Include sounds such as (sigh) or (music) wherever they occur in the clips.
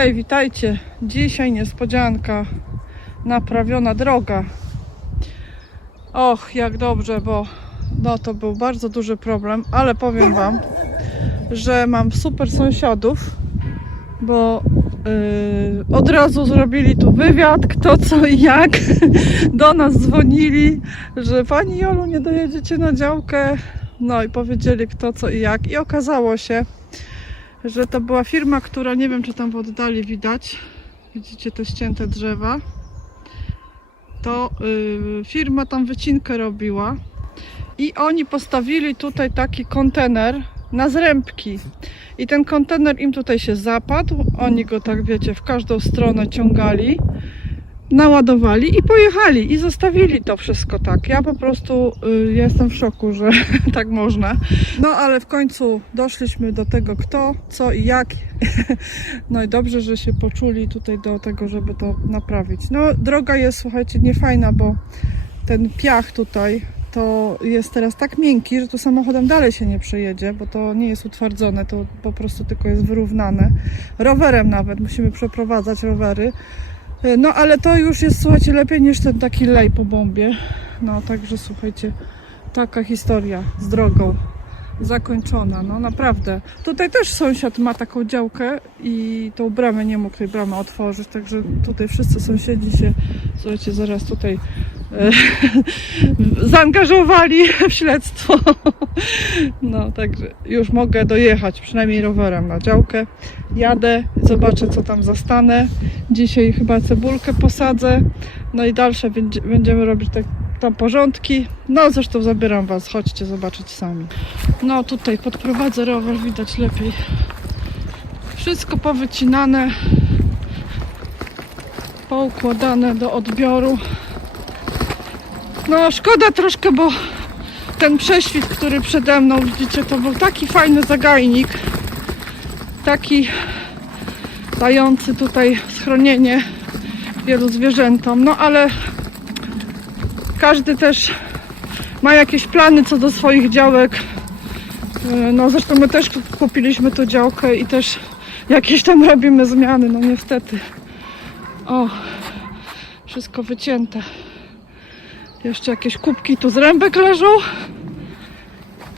Hej, witajcie. Dzisiaj niespodzianka. Naprawiona droga. Och, jak dobrze, bo no to był bardzo duży problem, ale powiem Wam, że mam super sąsiadów, bo yy, od razu zrobili tu wywiad, kto co i jak. (laughs) Do nas dzwonili, że Pani Jolu, nie dojedziecie na działkę. No i powiedzieli kto co i jak. I okazało się, że to była firma, która nie wiem, czy tam w oddali widać. Widzicie te ścięte drzewa. To yy, firma tam wycinkę robiła i oni postawili tutaj taki kontener na zrębki. I ten kontener im tutaj się zapadł. Oni go tak wiecie, w każdą stronę ciągali, naładowali i pojechali i zostawili to wszystko tak. Ja po prostu y, jestem w szoku, że (laughs) tak można. No ale w końcu doszliśmy do tego kto, co i jak. (laughs) No i dobrze, że się poczuli tutaj do tego, żeby to naprawić. No droga jest, słuchajcie, niefajna, bo ten piach tutaj to jest teraz tak miękki, że tu samochodem dalej się nie przejedzie, bo to nie jest utwardzone, to po prostu tylko jest wyrównane. Rowerem nawet musimy przeprowadzać rowery. No ale to już jest, słuchajcie, lepiej niż ten taki lej po bombie. No także słuchajcie, taka historia z drogą zakończona, no naprawdę. Tutaj też sąsiad ma taką działkę i tą bramę nie mógł tej bramy otworzyć, także tutaj wszyscy sąsiedzi się, słuchajcie, zaraz tutaj e, (laughs) zaangażowali w śledztwo. No, także już mogę dojechać, przynajmniej rowerem na działkę. Jadę, zobaczę co tam zastanę. Dzisiaj chyba cebulkę posadzę. No i dalsze będzie, będziemy robić tak, tam porządki. No zresztą zabieram Was, chodźcie zobaczyć sami. No tutaj podprowadzę rower, widać lepiej. Wszystko powycinane, poukładane do odbioru. No szkoda troszkę, bo ten prześwit, który przede mną, widzicie, to był taki fajny zagajnik. Taki dający tutaj schronienie wielu zwierzętom. No ale każdy też ma jakieś plany co do swoich działek. Yy, No zresztą my też kupiliśmy tu działkę i też jakieś tam robimy zmiany, no niestety. O, wszystko wycięte. Jeszcze jakieś kubki tu z rębek leżą.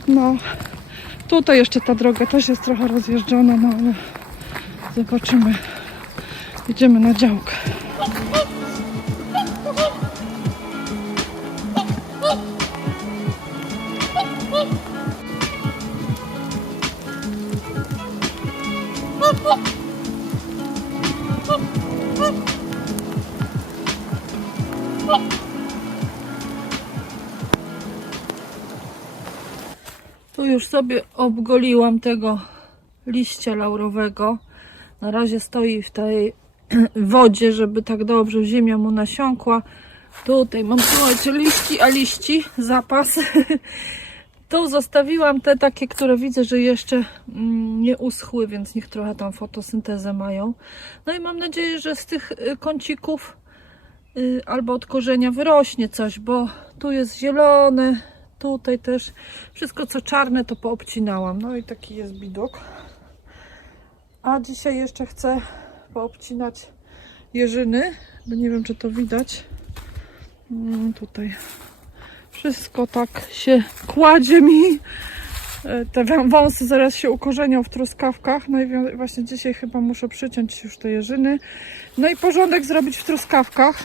No, tutaj jeszcze ta droga też jest trochę rozjeżdżona, no ale zobaczymy. Idziemy na działkę. Tu już sobie obgoliłam tego liścia laurowego. Na razie stoi w tej (clears throat) wodzie, żeby tak dobrze ziemia mu nasiąkła. Tutaj mam, słuchajcie, liści, a liści, zapas. (laughs) Tu zostawiłam te takie, które widzę, że jeszcze mm, nie uschły, więc niech trochę tam fotosyntezę mają. No i mam nadzieję, że z tych y, kącików y, albo od korzenia wyrośnie coś, bo tu jest zielone, tutaj też wszystko co czarne to poobcinałam. No i taki jest widok. A dzisiaj jeszcze chcę poobcinać jeżyny, bo nie wiem czy to widać. Mm, tutaj wszystko tak się kładzie mi. E, Te wą- wąsy zaraz się ukorzenią w truskawkach. No i właśnie dzisiaj chyba muszę przyciąć już te jeżyny. No i porządek zrobić w truskawkach.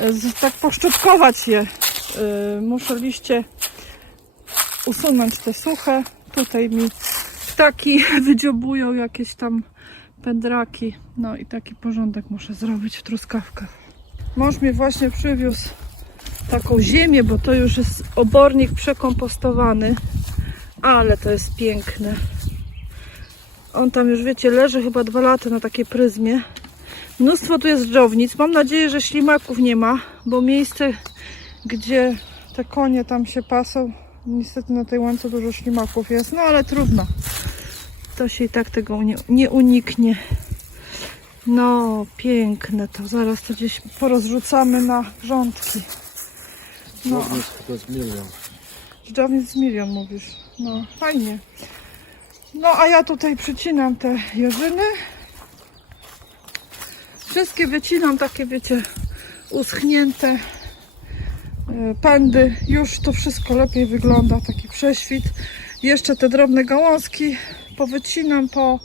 E, Tak poszczotkować je. E, Muszę liście usunąć te suche. Tutaj mi ptaki (laughs) wydziobują jakieś tam pędraki. No i taki porządek muszę zrobić w truskawkach. Mąż mi właśnie przywiózł taką ziemię, bo to już jest obornik przekompostowany. Ale to jest piękne. On tam już wiecie, leży chyba dwa lata na takiej pryzmie. Mnóstwo tu jest dżownic. Mam nadzieję, że ślimaków nie ma, bo miejsce, gdzie te konie tam się pasą, niestety na tej łące dużo ślimaków jest. No ale trudno. To się i tak tego nie, nie uniknie. No, piękne to. Zaraz to gdzieś porozrzucamy na grządki. No, to jest milion. z milion mówisz. No, fajnie. No, a ja tutaj przycinam te jeżyny. Wszystkie wycinam, takie wiecie, uschnięte pędy. Już to wszystko lepiej wygląda, taki prześwit. Jeszcze te drobne gałązki powycinam, po,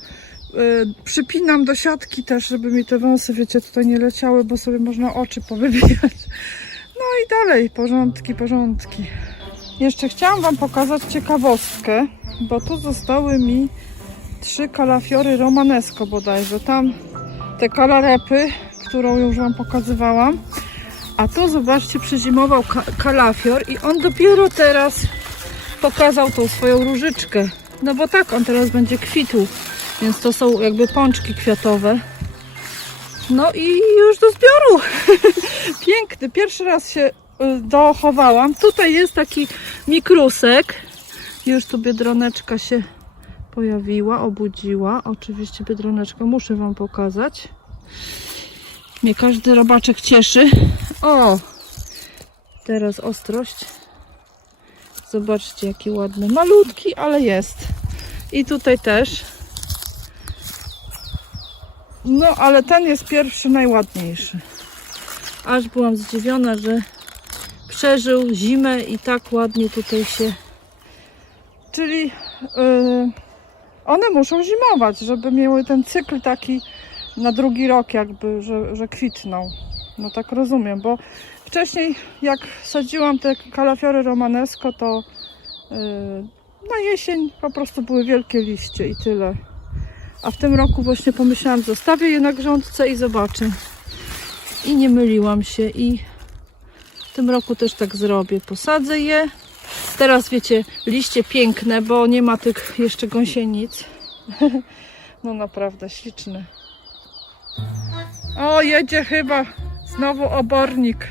y, przypinam do siatki też, żeby mi te wąsy, wiecie, tutaj nie leciały, bo sobie można oczy powybijać. No i dalej, porządki, porządki. Jeszcze chciałam Wam pokazać ciekawostkę, bo tu zostały mi trzy kalafiory romanesco bodajże. Tam te kalarepy, którą już Wam pokazywałam. A tu zobaczcie, przyzimował ka- kalafior i on dopiero teraz pokazał tą swoją różyczkę. No bo tak, on teraz będzie kwitł. Więc to są jakby pączki kwiatowe. No i już do zbioru. (laughs) Piękny. Pierwszy raz się y, dochowałam. Tutaj jest taki mikrusek. Już tu biedroneczka się pojawiła, obudziła. Oczywiście biedroneczkę muszę Wam pokazać. Mnie każdy robaczek cieszy. O! Teraz ostrość. Zobaczcie, jaki ładny. Malutki, ale jest. I tutaj też. No, ale ten jest pierwszy, najładniejszy. Aż byłam zdziwiona, że przeżył zimę i tak ładnie tutaj się. Czyli yy, one muszą zimować, żeby miały ten cykl taki na drugi rok, jakby, że, że kwitną. No tak rozumiem, bo wcześniej jak sadziłam te kalafiory romanesco, to yy, na jesień po prostu były wielkie liście i tyle. A w tym roku właśnie pomyślałam, zostawię je na grządce i zobaczę. I nie myliłam się i w tym roku też tak zrobię. Posadzę je. Teraz wiecie, liście piękne, bo nie ma tych jeszcze gąsienic. (laughs) No naprawdę śliczne. O, jedzie chyba znowu obornik.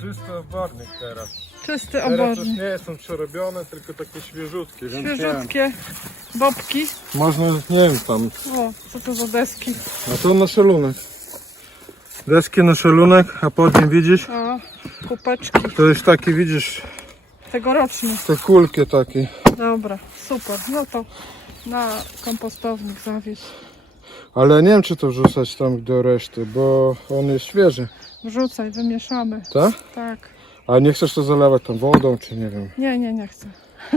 Czysty obornik teraz. Czysty Teraz już obornik. nie są przerobione, tylko takie świeżutkie, więc Świeżutkie bobki. nie. Można, nie wiem tam. O, co to za deski? A to na szelunek. Deski na szelunek, a pod nim widzisz? O, kupeczki. To jest taki, widzisz, Tegoroczne. te kulki takie. Dobra, super. No to na kompostownik zawieź. Ale nie wiem, czy to wrzucać tam do reszty, bo on jest świeży, Wrzucaj, wymieszamy. tak? Tak. A nie chcesz to zalewać tam wodą, czy nie wiem. Nie, nie, nie chcę.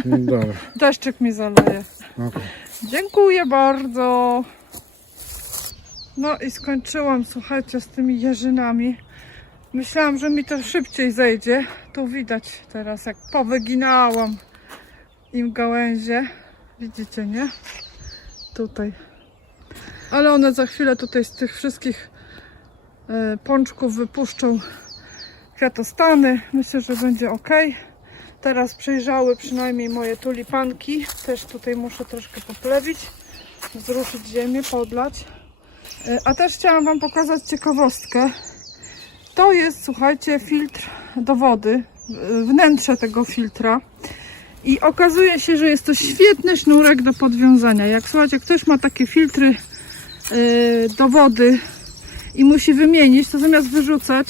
No Dobra, (laughs) Deszczyk mi zaleje. okej. Dziękuję bardzo. No i skończyłam, słuchajcie, z tymi jeżynami. Myślałam, że mi to szybciej zejdzie. Tu widać teraz, jak powyginałam im gałęzie. Widzicie, nie? Tutaj. Ale one za chwilę tutaj z tych wszystkich e, pączków wypuszczą kwiatostany. Myślę, że będzie ok. Teraz przejrzały przynajmniej moje tulipanki. Też tutaj muszę troszkę poplewić, zruszyć ziemię, podlać. E, A też chciałam Wam pokazać ciekawostkę. To jest, słuchajcie, filtr do wody, wnętrze tego filtra. I okazuje się, że jest to świetny sznurek do podwiązania. Jak słuchajcie, ktoś ma takie filtry do wody i musi wymienić, to zamiast wyrzucać,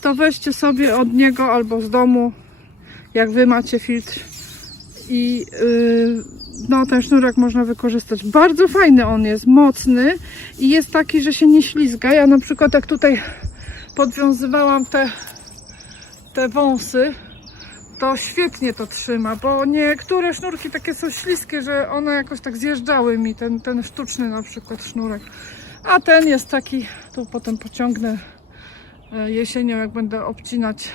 to weźcie sobie od niego albo z domu jak wy macie filtr i yy, no ten sznurek można wykorzystać. Bardzo fajny on jest, mocny i jest taki, że się nie ślizga. Ja na przykład jak tutaj podwiązywałam te, te wąsy, to świetnie to trzyma, bo niektóre sznurki takie są śliskie, że one jakoś tak zjeżdżały mi, ten, ten sztuczny na przykład sznurek. A ten jest taki, tu potem pociągnę e, jesienią, jak będę obcinać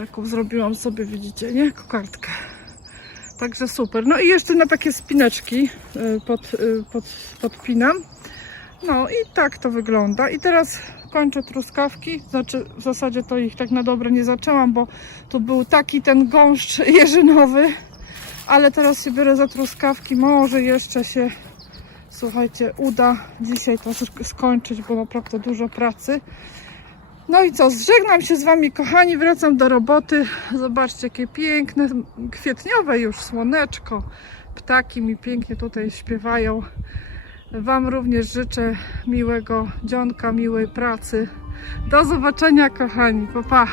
Taką zrobiłam sobie, widzicie, nie? Kokardkę. Także super. No i jeszcze na takie spineczki y, pod, y, pod, podpinam. No i tak to wygląda. I teraz kończę truskawki. Znaczy, w zasadzie to ich tak na dobre nie zaczęłam, bo tu był taki ten gąszcz (laughs) jeżynowy. Ale teraz się biorę za truskawki. Może jeszcze się, słuchajcie, uda dzisiaj to sk- skończyć, bo naprawdę dużo pracy. No i co, żegnam się z Wami kochani, wracam do roboty. Zobaczcie jakie piękne, kwietniowe już słoneczko. Ptaki mi pięknie tutaj śpiewają. Wam również życzę miłego dzionka, miłej pracy. Do zobaczenia kochani, pa pa.